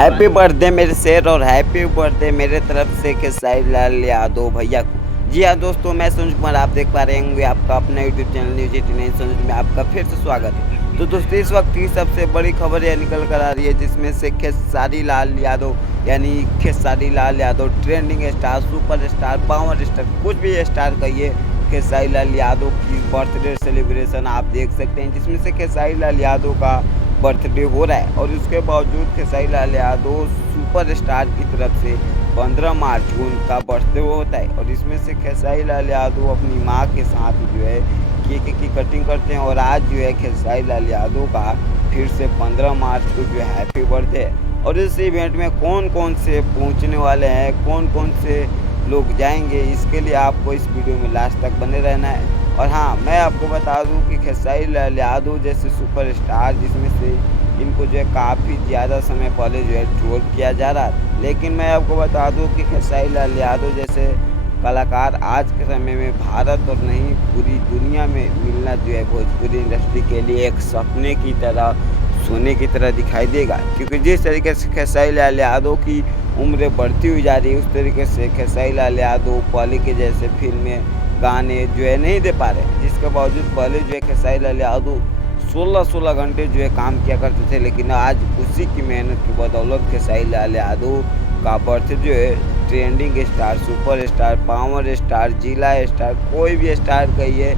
Happy birthday मेरे शेर और हैप्पी बर्थडे मेरे तरफ से खेसारी लाल यादव भैया को। जी हाँ दोस्तों, मैं संजू कुमार, आप देख पा रहे होंगे आपका अपना यूट्यूब चैनल न्यूज 89 संजू में आपका फिर से स्वागत है। तो दोस्तों, इस वक्त की सबसे बड़ी खबर यह निकल कर आ रही है, जिसमें से खेसारी लाल यादव यानी Khesari Lal Yadav trending star, super star, power star, कुछ भी स्टार कहिए, खेसारी लाल यादव की बर्थडे सेलिब्रेशन आप देख सकते हैं, जिसमें से खेसारी लाल यादव का बर्थडे हो रहा है। और उसके बावजूद खेसारी लाल यादव सुपर स्टार की तरफ से 15 मार्च को उनका बर्थडे होता है। और इसमें से खेसारी लाल यादव अपनी माँ के साथ जो है केक की कटिंग करते हैं। और आज जो है खेसारी लाल यादव का फिर से 15 मार्च को जो है हैप्पी बर्थडे है। और इस इवेंट में कौन कौन से पहुंचने वाले हैं, कौन कौन से लोग जाएंगे, इसके लिए आपको इस वीडियो में लास्ट तक बने रहना है। और हाँ, मैं आपको बता दूं कि खेसारी लाल यादव जैसे सुपरस्टार, जिसमें से इनको जो है काफ़ी ज़्यादा समय पहले जो है ट्रोल किया जा रहा है, लेकिन मैं आपको बता दूं कि खेसारी लाल यादव जैसे कलाकार आज के समय में भारत और नहीं पूरी दुनिया में मिलना जो है भोजपुरी इंडस्ट्री के लिए एक सपने की तरह, सोने की तरह दिखाई देगा। क्योंकि जिस तरीके से खेसारी लाल यादव की उम्र बढ़ती हुई जा रही है, उस तरीके से खेसारी लाल यादव पहले के जैसे फिल्में, गाने जो है नहीं दे पा रहे। जिसके बावजूद पहले जो है खेसारी लाल यादव 16-16 घंटे जो है काम किया करते थे, लेकिन आज उसी की मेहनत की बदौलत खेसारी लाल यादव का बर्थ जो है trending star, super star, power star, जिला स्टार, कोई भी स्टार कहिए,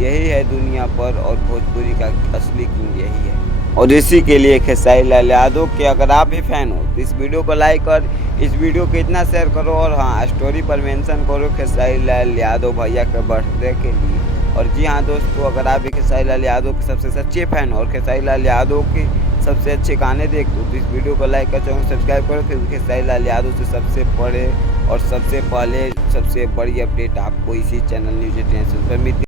यही है दुनिया पर। और भोजपुरी का असली किंग यही है। और इसी के लिए खेसारी लाल यादव के अगर आप भी फैन हो तो इस वीडियो को लाइक और इस वीडियो को इतना शेयर करो। और हाँ, स्टोरी पर मेंशन करो खेसारी लाल यादव भैया के बर्थडे के लिए। और जी हाँ दोस्तों, अगर आप भी खेसारी लाल यादव के सबसे सच्चे फैन हो और खेसारी लाल यादव के सबसे अच्छे गाने देखते हो तो इस वीडियो को लाइक कर, चैनल सब्सक्राइब करो। फिर खेसारी लाल यादव से सबसे बड़े और सबसे पहले सबसे बड़ी अपडेट आपको इसी चैनल न्यूज 89 पर मिलती है।